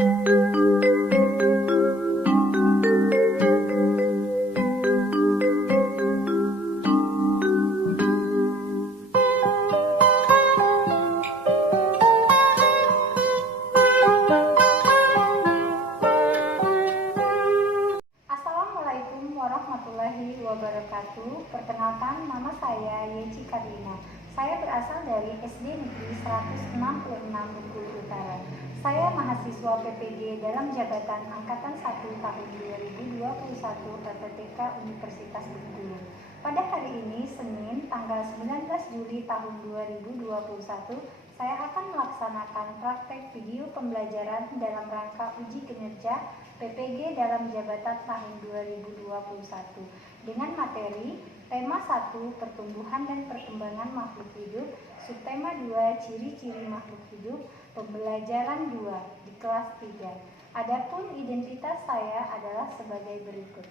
Assalamualaikum warahmatullahi wabarakatuh. Perkenalkan, nama saya Yeci Karina. Saya berasal dari SD Negeri 166 Bengkulu Utara. Saya mahasiswa PPG dalam jabatan Angkatan 1 tahun 2021 PPTK Universitas Bengkulu. Pada hari ini, Senin, tanggal 19 Juli tahun 2021, saya akan melaksanakan praktek video pembelajaran dalam rangka uji kinerja PPG dalam jabatan tahun 2021 dengan materi tema 1 pertumbuhan dan perkembangan makhluk hidup, subtema 2 ciri-ciri makhluk hidup, pembelajaran 2 di kelas 3. Adapun identitas saya adalah sebagai berikut.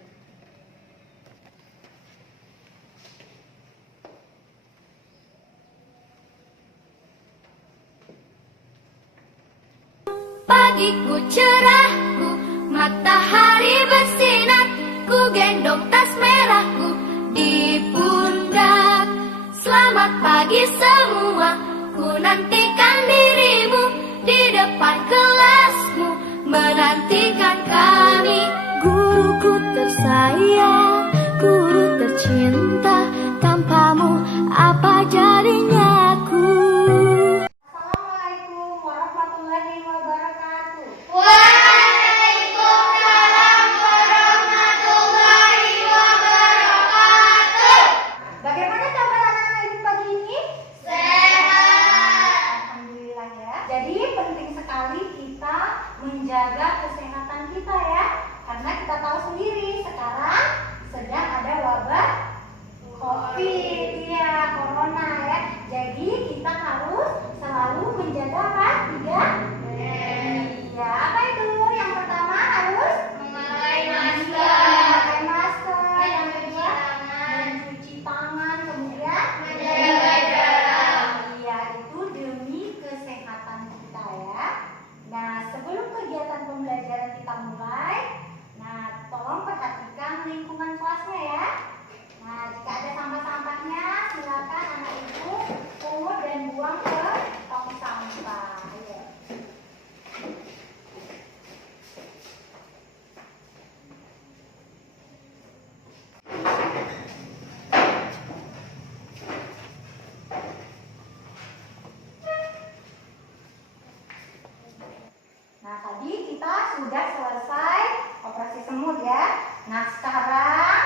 Pagiku cerahku, matahari bersinar, ku gendong tas merahku di pundak. Selamat pagi semua, ku nantikan dirimu di depan kelasmu, menantikan kami. Guruku tersayang, guru tercinta, tanpamu apa jadinya aku? Assalamualaikum warahmatullahi wabarakatuh. Waalaikumsalam warahmatullahi wabarakatuh. Bagaimana kabar anak-anak ibu pagi ini? Sehat. Alhamdulillah ya. Jadi penting sekali kita menjaga kesehatan kita ya. Karena kita tahu sendiri sekarang sedang ada wabah COVID ya, corona ya. Jadi kita harus selalu menjaga apa? 3 ya, apa itu? Yang pertama harus Memakai memakai masker, yang mencuci kedua tangan, mencuci tangan, kemudian menjaga jarak. iya, itu demi kesehatan kita ya. Nah, sebelum kegiatan pembelajaran kita mulai, nah tolong perhatikan lingkungan kelasnya ya. Nah, jika ada sampah-sampahnya, silakan anak ibu pungut dan buang ke tong sampah. Ya. Nah, tadi kita sudah selesai operasi semut ya. Nah, sekarang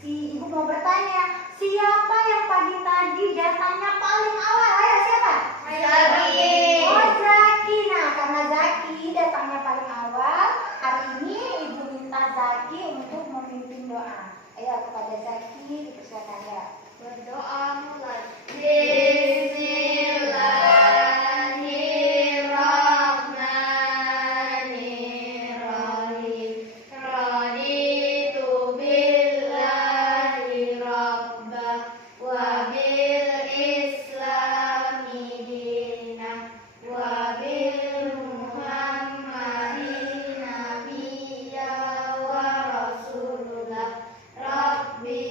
si ibu mau bertanya, siapa yang pagi tadi datangnya paling awal? Ayo, siapa? Zaki. Oh, Zaki. Nah, karena Zaki datangnya paling awal, hari ini ibu minta Zaki untuk memimpin doa. Ayo, kepada Zaki dipersilakan ya. Berdoa mulai. Bismillahirrahmanirrahim. Raditu billahi rabba wa bil islami dina wa bil muhammadin nabiyya wa rasulullah. Rabbi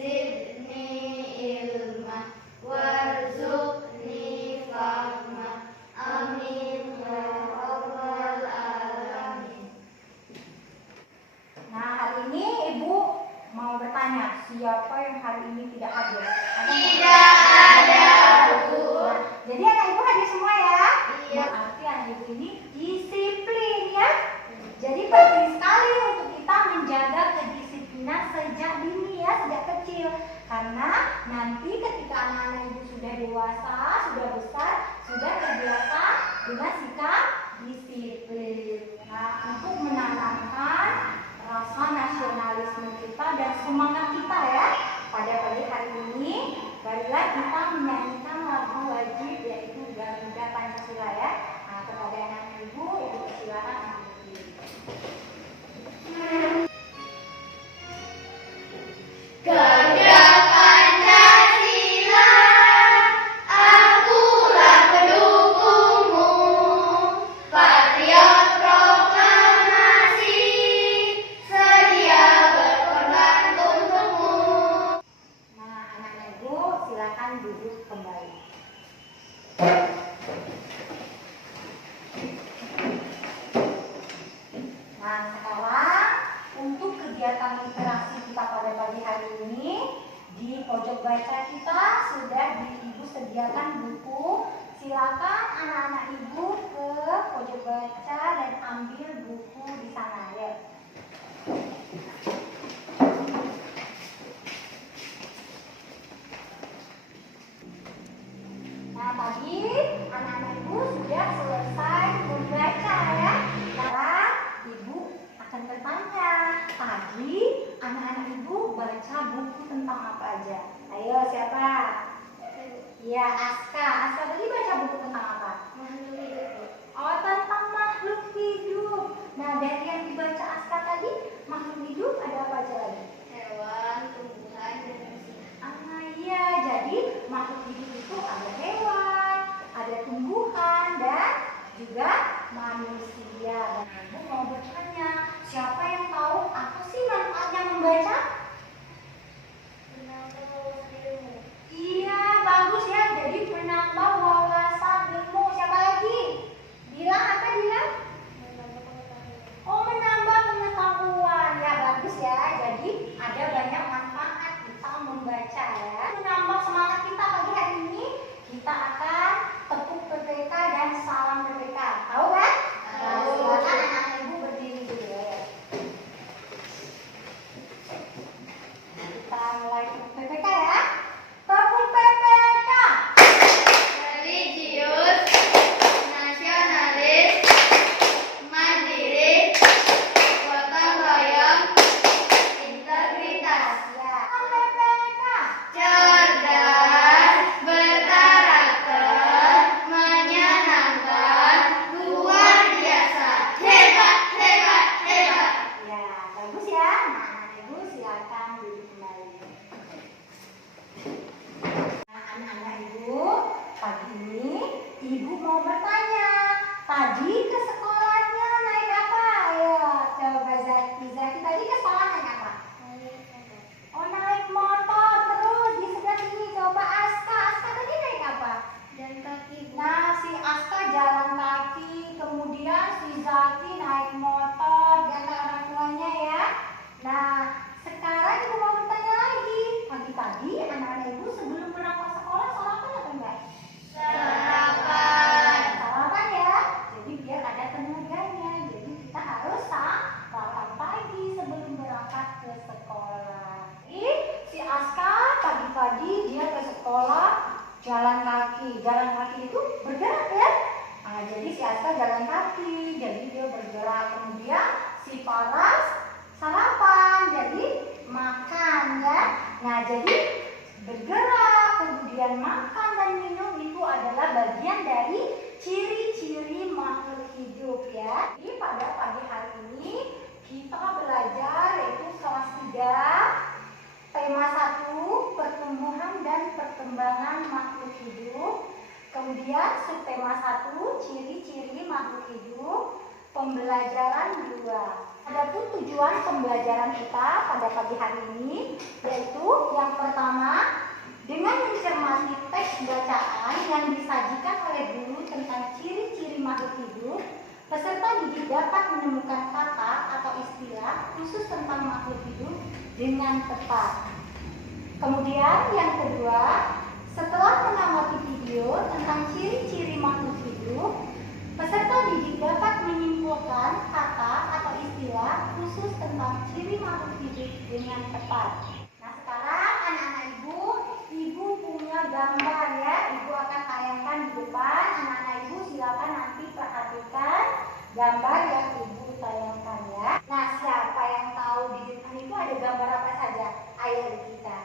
zidni ilma warzuqni fahma. Amin ya rabbal alamin. Nah, hari ini ibu mau bertanya, siapa yang hari ini tidak hadir? Tidak ada, Bu. Nah, jadi anak ibu hadir semua ya? Iya. Berarti anak ibu ini disiplin ya. Jadi penting sekali untuk kita menjaga kedisiplinan sejak dini ya, sejak kecil. Karena nanti ketika anak-anak ibu sudah dewasa, sudah besar, sudah terbiasa dengan sikap disiplin. Nah, untuk menanamkan rasa nasionalisme kita dan semangat kita ya. Pada pagi hari ini, marilah kita menyanyikan lagu wajib yaitu Garuda Pancasila ya. Nah, kepada anak ibu persilakan mengikuti. Garuda Pancasila, akulah pendukungmu, patriot pro Nah, sekarang untuk kegiatan literasi kita pada pagi hari ini, di pojok baca kita sudah Ibu sediakan buku. Silakan anak-anak Ibu ke pojok baca dan ambil buku di sana ya. Nah, tadi anak-anak Ibu sudah selesai membaca ya. Sekarang Ibu akan bertanya, tadi anak-anak Ibu baca buku tentang apa aja? Ayo, siapa? Ya, Aska. Aska tadi baca buku tentang apa? Makhluk hidup. Oh, tentang makhluk hidup. Nah, dari yang dibaca Aska tadi, makhluk hidup ada apa aja lagi? Hewan, tumbuhan, dan manusia. Ah, iya. Jadi makhluk hidup itu ada hewan, ada tumbuhan, dan juga manusia. Dan Ibu mau bertanya, siapa yang tahu apa sih manfaatnya membaca? Menambah wawasan ilmu. Iya, bagus ya. Jadi menambah wawasan ilmu. Siapa lagi? Bilang apa bilang? Menambah pengetahuan. Oh, menambah pengetahuan. Ya, bagus ya. Jadi ada banyak manfaat kita membaca ya. Menambah semangat kita pagi hari ini. Kita akan tepuk PPK dan salam PPK. Tahu kan? Tahu. Silakan anak Ibu berdiri dulu ya. Kita mulai tepuk PPK ya. Tepuk PPK. Religius, nasionalis, mandiri, gotong royong, integritas, Ya. PPK. cerdas, berkarakter, menyenangkan, luar biasa, hebat, hebat, hebat. Ya, bagus ya. Nah, anak Ibu silakan duduk kembali. Nah, anak-anak Ibu, pagi ini Ibu mau bertanya. Tadi ke sekolahnya naik apa? Ayo, coba Zaki. Zaki tadi ke sekolah naik apa? Oh, naik motor. Terus di sebelah sini coba Aska. Aska tadi naik apa? Dan kaki Nah, si Aska jalan kaki, kemudian si Zaki naik motor di antara orang tuanya ya. Nah, sekarang Ibu mau bertanya lagi. Pagi-pagi anak-anak Ibu sebelum berangkat sekolah sarapan apa enggak? sarapan. Sarapan ya. Jadi biar ada tenaganya. Jadi kita harus sarapan pagi sebelum berangkat ke sekolah. Jadi si Aska pagi-pagi dia ke sekolah jalan kaki. Jalan kaki itu bergerak ya. Nah, jadi si Aska jalan kaki, jadi dia bergerak. Kemudian si Paras sarapan, jadi makan ya. Nah, jadi bergerak, kemudian makan dan minum itu adalah bagian dari ciri-ciri makhluk hidup ya. Jadi pada pagi hari ini kita belajar yaitu kelas 3 tema 1 pertumbuhan dan perkembangan makhluk hidup. Kemudian subtema 1 ciri-ciri makhluk hidup. Pembelajaran 2. Adapun tujuan pembelajaran kita pada pagi hari ini yaitu yang pertama, dengan mencermati teks bacaan yang disajikan oleh guru tentang ciri-ciri makhluk hidup, peserta didik dapat menemukan kata atau istilah khusus tentang makhluk hidup dengan tepat. Kemudian yang kedua, setelah mengamati video tentang ciri-ciri makhluk hidup, peserta didik dapat menyimpulkan kata atau istilah khusus tentang ciri makhluk hidup dengan tepat. Nah, sekarang anak-anak Ibu punya gambar ya. Ibu akan tayangkan di depan. Anak-anak Ibu silakan nanti perhatikan gambar yang Ibu tayangkan ya. Nah, siapa yang tahu di depan itu ada gambar apa saja? Ayo kita.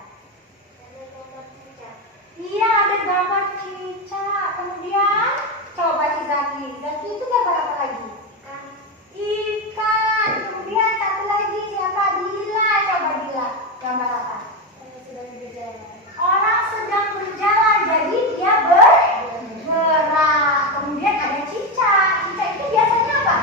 Iya, ada gambar cicak. Kemudian coba si Zaki. Zaki itu gambar apa lagi? Ikan. Kemudian satu lagi siapa? Dila. Coba Dila. Gambar apa? Orang sedang berjalan. Jadi dia bergerak. Kemudian ada cicak. Cicak itu biasanya apa?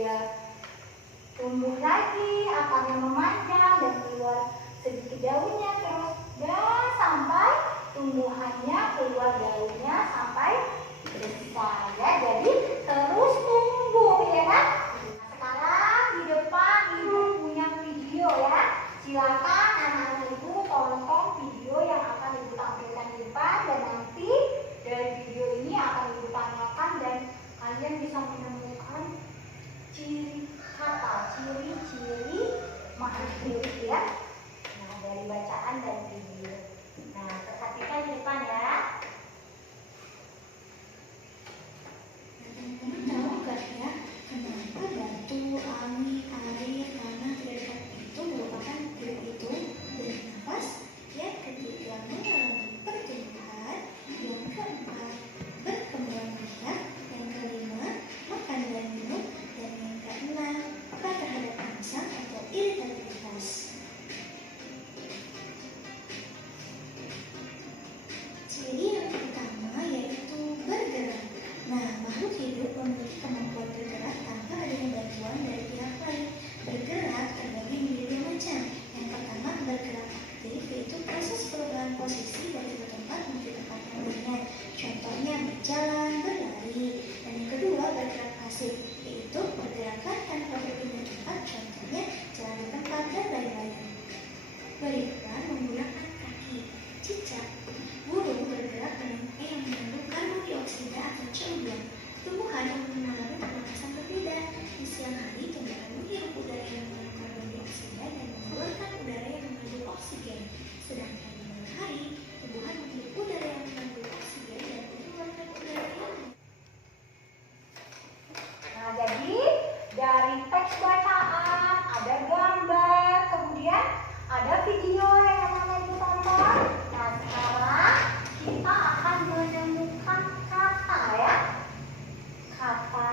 dia tumbuh lagi, akarnya memanjang dan keluar sedikit daunnya terus dan sampai tumbuhannya keluar daunnya sampai besar ya. Jadi terus tumbuh ya kan. Sekarang di depan ibu punya video ya. Silakan anak-anak ibu tonton video yang akan ibu tampilkan di depan dan nanti dari video ini akan ibu tanyakan dan kalian bisa menemukan ciri kata, ciri-ciri makhluk hidup ya. Nah, dari bacaan dan video. Nah, perhatikan di depan ya. Teman-teman tahu nggak ya, kenapa batu, angin, air, tanah, terdekat itu merupakan hidup itu bernafas? Yang ketiga mengalami pertumbuhan, yang keempat berkembang biak, yang kelima makan dan minum, dan yang keenam apa terhadap perangsang atau iritabilitas. Ciri yang pertama yaitu bergerak. Nah, makhluk hidup memiliki kemampuan bergerak tanpa adanya bantuan dari pihak lain. Bergerak terbagi menjadi dua macam. Yang pertama, bergerak aktif, yaitu proses perubahan posisi dari satu tempat menuju tempat yang lainnya. Contohnya berjalan, berlari. Dan yang kedua, bergerak pasif, yaitu pergerakan tanpa berpindah tempat. Contohnya jalan di tempat dan lain-lain. Beriklan menggunakan kaki. Cicak. Burung bergerak dengan yang mengandung karbon dioksida atau CO2. Tumbuhan yang mengalami pernapasan berbeda. Di siang hari, tumbuhan menghirup udara yang mengandung karbon dioksida dan mengeluarkan udara yang mengandung oksigen. Sedangkan di malam hari, tumbuhan menghirup udara yang mengandung oksigen dan mengeluarkan udara yang Nah, jadi dari teks bacaan ada gambar, kemudian ada video yang akan ibu tonton. Nah, sekarang kita akan menemukan kata ya. Kata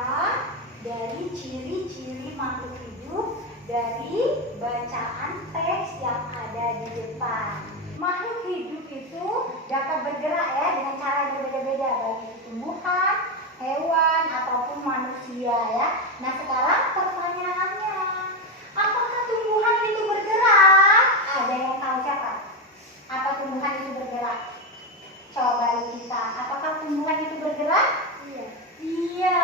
dari ciri-ciri makhluk hidup dari bacaan teks yang ada di depan. Makhluk hidup itu dapat bergerak ya dengan cara yang berbeda-beda, baik itu tumbuhan, hewan, ataupun manusia ya. Nah, sekarang pertanyaannya, apakah tumbuhan itu bergerak? Ada yang tahu siapa? Apa tumbuhan itu bergerak? Coba kita, apakah tumbuhan itu bergerak? Iya. Iya,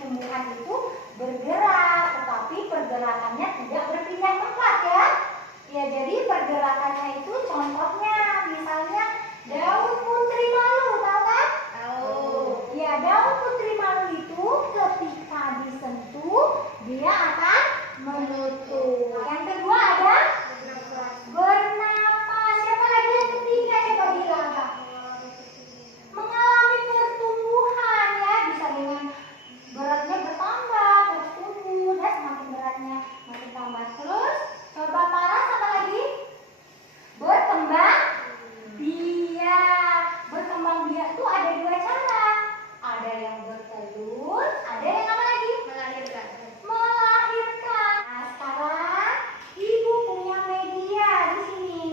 tumbuhan itu bergerak, tetapi pergerakannya tidak berpindah tempat ya. Ya, jadi pergerakannya itu contohnya misalnya daun putri malu, tahu kan? Tahu. Ya, daun putri malu itu ketika disentuh dia akan menutup. Yang kedua ada bernapas. Siapa lagi yang ketiga? Coba bilang Kak. Mengalami pertumbuhan ya, bisa dengan beratnya bertambah, terus tumbuh, dan semakin beratnya makin tambah. Terus coba paras apa lagi? Berkembang biak. Berkembang biak itu ada dua cara. Ada yang bertelur, ada yang apa lagi? Melahirkan. Melahirkan. Nah, sekarang ibu punya media di sini.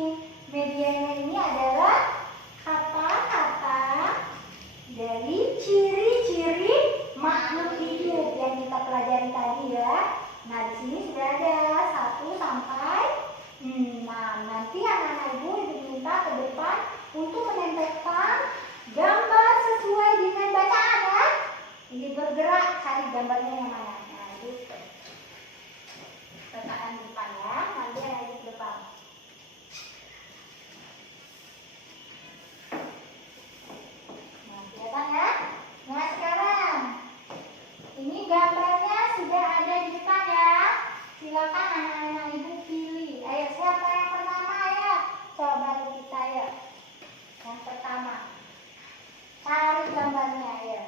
Medianya ini adalah kata-kata dari ciri-ciri makhluk hidup yang kita pelajari tadi ya. Nah, di sini sudah ada 1 sampai 6. Nanti anak-anak ibu diminta ke depan untuk menempelkan gambar sesuai dengan bacaan ya. Ini bergerak, cari gambarnya yang mana. Nah, itu letakkan di depan ya. Nanti anak ibu ke depan. Nah, kelihatan ya. Nah, sekarang ini gambarnya sudah ada di depan ya. Silakan anak-anak ibu pilih. Ayo, siapa yang pertama ya? Coba kita ya. Yang pertama. Cari gambarnya ya.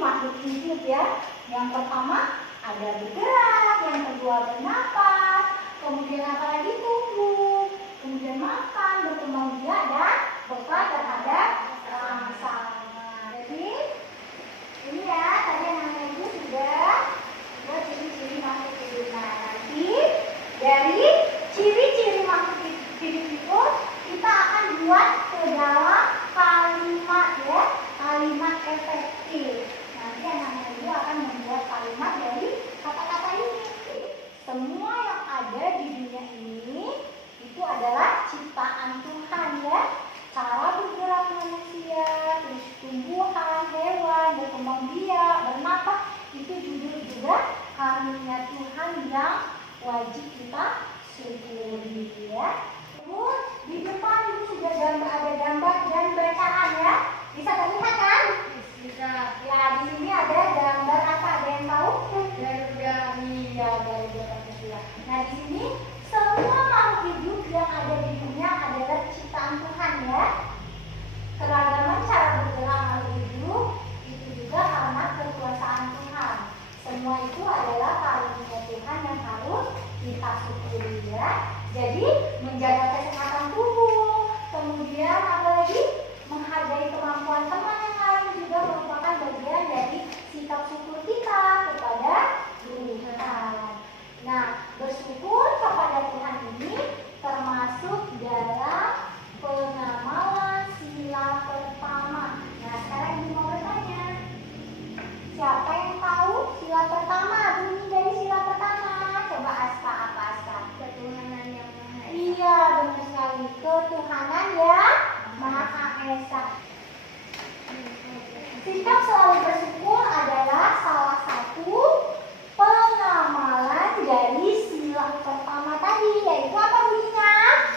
makhluk hidup ya. Yang pertama ada bergerak, yang kedua bernapas, kemudian apa lagi tumbuh, kemudian makan, berkembang biak dan berperan terhadap rangsang. Jadi ini ya tadi anak-anak ibu sudah ciri-ciri makhluk hidup. Nah nanti dari ciri-ciri makhluk hidup itu kita akan buat ke dalam kalimat ya, kalimat efektif. Nanti anak-anak ibu akan membuat kalimat dari kata-kata ini. Semua yang ada di dunia ini itu adalah ciptaan Tuhan ya. Cara bergerak manusia, terus tumbuhan, hewan, berkembang biak, bernapas, itu juga karunia Tuhan yang wajib kita syukuri ya. Di depan itu sudah ada gambar dan bacaan ya. Bisa terlihat kan? Bisa. Ya di sini ada gambar apa? Ada yang tahu? Garuda. Iya, Garuda Pancasila. Nah di sini semua makhluk hidup yang ada di dunia adalah ciptaan Tuhan ya. Keragaman cara bergerak makhluk hidup itu juga karena kekuasaan Tuhan. Semua itu adalah karunia Tuhan yang harus kita syukuri ya. Jadi menjaga kesehatan tubuh, kemudian apalagi menghargai kemampuan teman yang lain juga merupakan bagian dari sikap syukur kita kepada Tuhan. Nah, bersyukur kepada Tuhan ini termasuk dalam pengamalan sila pertama. Nah, sekarang ibu mau bertanya, siapa yang tahu sila pertama? Bunyi dari sila pertama. Coba Aska, apa Aska? Ketuhanan yang Maha Esa. Iya, benar sekali. Ketuhanan yang Maha Esa. Sikap selalu bersyukur adalah salah satu pengamalan dari sila pertama tadi, yaitu apa bunyinya?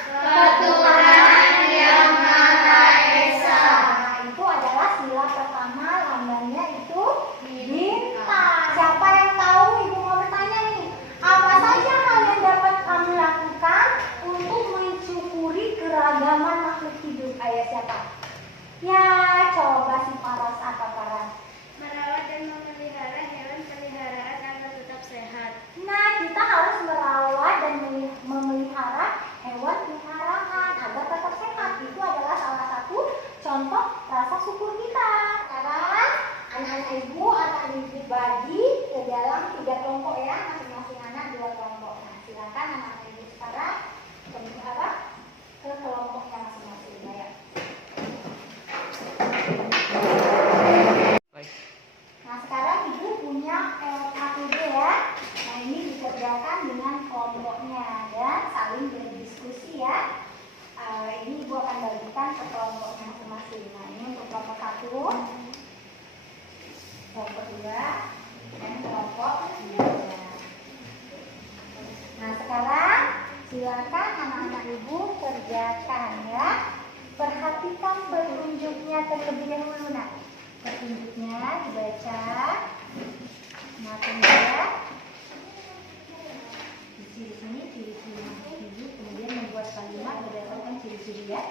Ketuhanan yang Maha Esa. Nah, itu adalah sila pertama, lambangnya itu bintang. Siapa yang tahu? Ibu mau bertanya nih. Apa saja hal yang dapat kami lakukan untuk mensyukuri keragaman makhluk hidup? Ayah siapa? Ya, coba si Paras, apa Paras? Merawat dan memelihara hewan peliharaan agar tetap sehat. Nah, kita harus merawat dan memelihara hewan peliharaan agar tetap sehat. Itu adalah salah satu contoh rasa syukur kita. Sekarang anak-anak ibu akan dibagi ke dalam 3 kelompok ya, masing-masing anak 2 kelompok. Nah, silakan anak-anak ibu sekarang ke kelompoknya masing-masing ya. Nah, sekarang ibu punya KPD ya. Nah, ini dikerjakan dengan kelompoknya dan saling berdiskusi ya. Ini ibu akan bagikan ke kelompoknya masing-masing. Nah, ini untuk kelompok 1, kelompok 2, dan kelompok 3. Nah, sekarang silakan anak-anak ibu kerjakan ya. Perhatikan petunjuknya terlebih dahulu. Nah, petunjuknya dibaca. Nah, kemudian di sini ciri-ciri makhluk hidup, kemudian membuat kalimat berdasarkan ciri-ciri ya.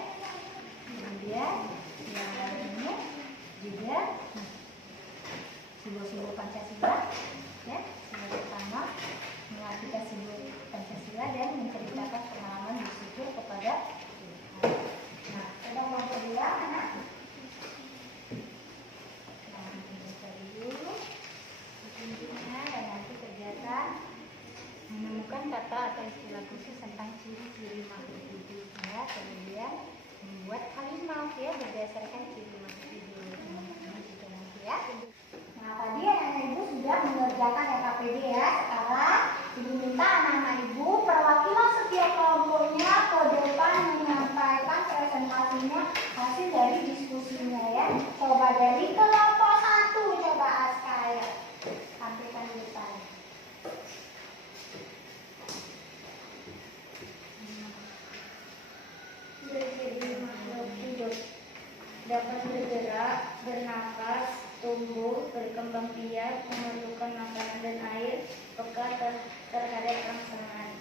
Kemudian yang ini juga simbol-simbol Pancasila ya. Simbol pertama mengartikan simbol Pancasila dan menceritakan pengalaman bersyukur kepada Tuhan. Nah, coba kelompok 2 anak. Nah, baca dulu petunjuknya dan nanti kerjakan menemukan kata atau istilah khusus tentang ciri-ciri makhluk hidup ya. Kemudian membuat kalimat ya berdasarkan ciri makhluk hidup. Nah, gitu nanti ya. Nah, tadi anak-anak ibu sudah mengerjakan KPD ya. Sekarang ibu minta anak-anak ibu perwakilan setiap kelompoknya ke depan menyampaikan presentasinya hasil dari diskusinya ya. Coba dari kelompok 1, coba Aska ya. Sampaikan di depan. Jadi makhluk hidup dapat bergerak, bernapas, tumbuh, berkembang biak, memerlukan makanan dan air, peka terhadap rangsangan.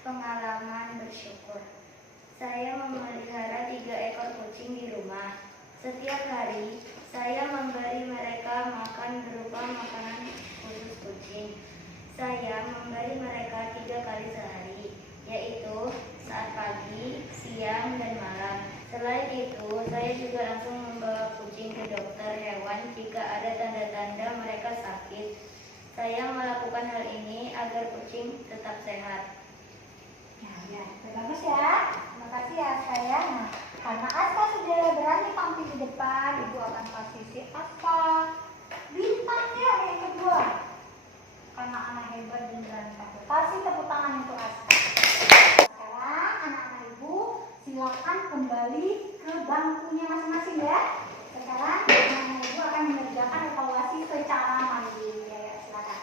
Pengalaman bersyukur. Saya memelihara 3 ekor kucing di rumah. Setiap hari, saya memberi mereka makan berupa makanan khusus kucing. Saya memberi mereka 3 kali sehari, yaitu saat pagi, siang, dan malam. Selain itu, saya juga langsung membawa kucing ke dokter hewan jika ada tanda-tanda mereka sakit. Saya melakukan hal ini agar kucing tetap sehat. Ya, bagus ya. Terima kasih ya saya. Nah, karena Aska sudah berani tampil di depan, Ibu akan kasih si Aska bintang ya yang kedua. Karena anak hebat dan berani tampil. Kasih tepuk tangan untuk Aska. Sekarang anak-anak Ibu silakan kembali ke bangkunya masing-masing ya. Sekarang anak-anak Ibu akan mengerjakan evaluasi secara mandiri ya. Silakan.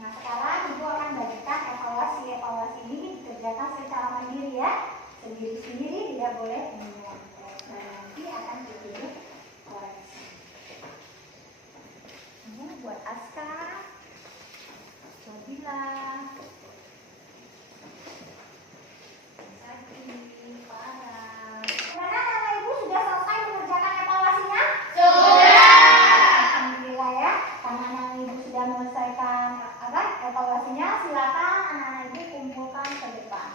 Nah, sekarang Ibu akan bagikan evaluasi ini dikerjakan secara mandiri ya. Sendiri-sendiri tidak boleh mengulang. Dan nanti akan dikirim koreksi. Ini buat Aska, Sobila, Saki, Farah. Gimana anak Ibu sudah selesai mengerjakan evaluasinya? Alhamdulillah ya, karena anak Ibu sudah menyelesaikan evaluasinya, silakan anak Ibu kumpulkan ke depan.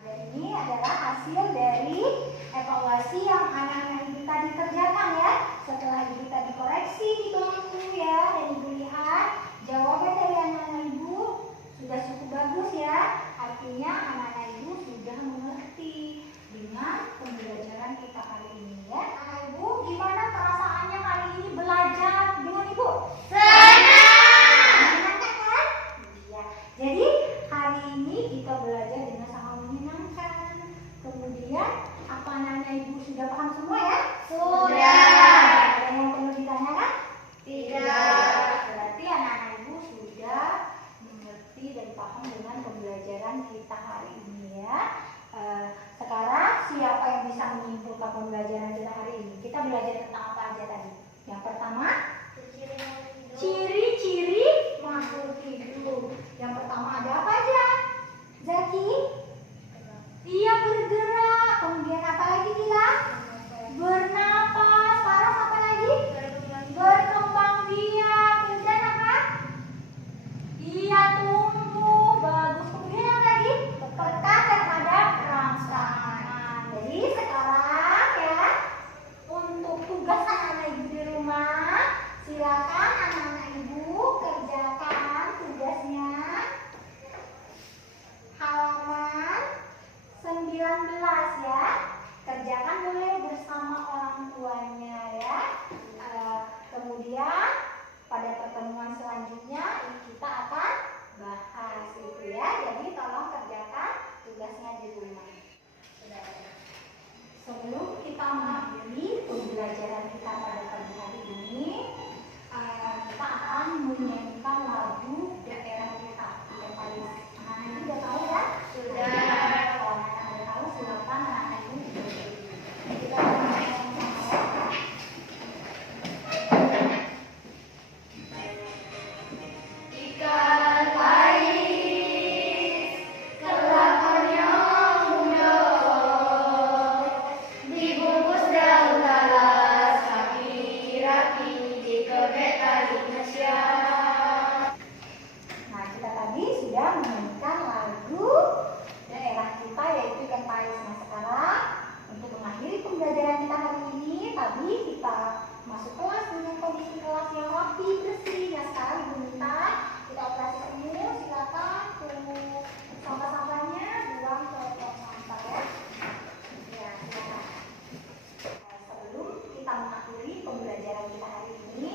Dan ini adalah hasil dari evaluasi yang anak-anak Ibu tadi kerjakan ya. Setelah Ibu tadi koreksi di bangku ya, dan Ibu lihat jawaban dari anak-anak Ibu sudah cukup bagus ya. Artinya anak-anak Ibu sudah mengerti dengan pembelajaran kita hari ini ya. Anak Ibu, gimana perasaannya hari ini belajar dengan Ibu? Senang! Menyenangkan kan? Iya. Jadi hari ini kita belajar dengan sangat menyenangkan. Kemudian apa anak-anak Ibu sudah paham semua ya? Sudah. Ada yang perlu ditanyakan? Tidak. Berarti anak-anak Ibu sudah mengerti dan paham dengan pembelajaran kita hari ini ya. Sekarang siapa yang bisa menyimpulkan pembelajaran kita hari ini? Kita belajar tentang apa aja tadi? Yang pertama, ciri-ciri makhluk hidup. Yang pertama ada apa aja? Zaki? Iya, bergerak. Kemudian apa lagi bilang? Bernapas. Paras apa lagi? Berkembang biak. Kemudian apa? Iya, tumbuh. Bagus. Kemudian apa lagi? Peka terhadap rangsangan. Jadi sekarang ya, untuk tugas anak-anak Ibu di rumah, silakan anak-anak Ibu kerjakan tugasnya. Halaman 19 ya. Kerjakan boleh bersama orang tuanya ya. Kemudian pada pertemuan selanjutnya kita akan bahas itu ya. Jadi tolong kerjakan tugasnya di rumah. Sebelum kita mengakhiri pembelajaran kita pada pagi hari ini, kita akan menyanyikan lagu daerah kita. Yang paling anak-anak Ibu sudah tahu ya? Sudah. Kalau anak-anak sudah tahu, silakan anak-anak Ibu berdiri. Kita menyanyikan sama-sama. Ikan pais, kelakarnya muda, dibungkus daun talas, kaki rapi di kebet tali Indonesia. Nah, kita tadi sudah menyanyikan lagu daerah kita yaitu Ikan Pais. Nah, sekarang untuk mengakhiri pembelajaran kita hari ini, tadi kita masuk kelas dengan kondisi kelas yang rapi, bersih. Nah, sekarang Ibu minta kita operasi semua, silakan untuk sampah-sampahnya buang ke tong sampah ya. Ya, silakan. Sebelum kita mengakhiri pembelajaran kita hari ini,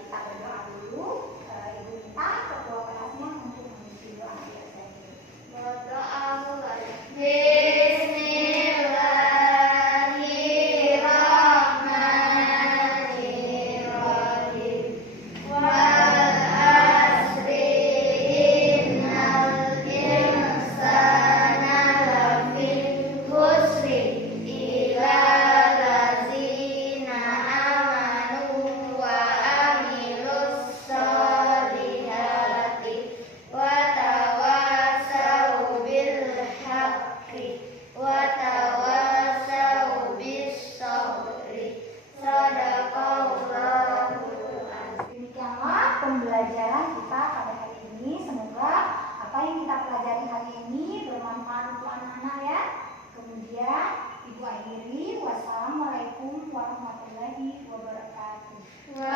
kita berdoa dulu. Ibu minta ketua kelasnya untuk mengisi doa biasanya. Berdoa mulai. Bismillahirrahmanirrahim. wabarakatuh.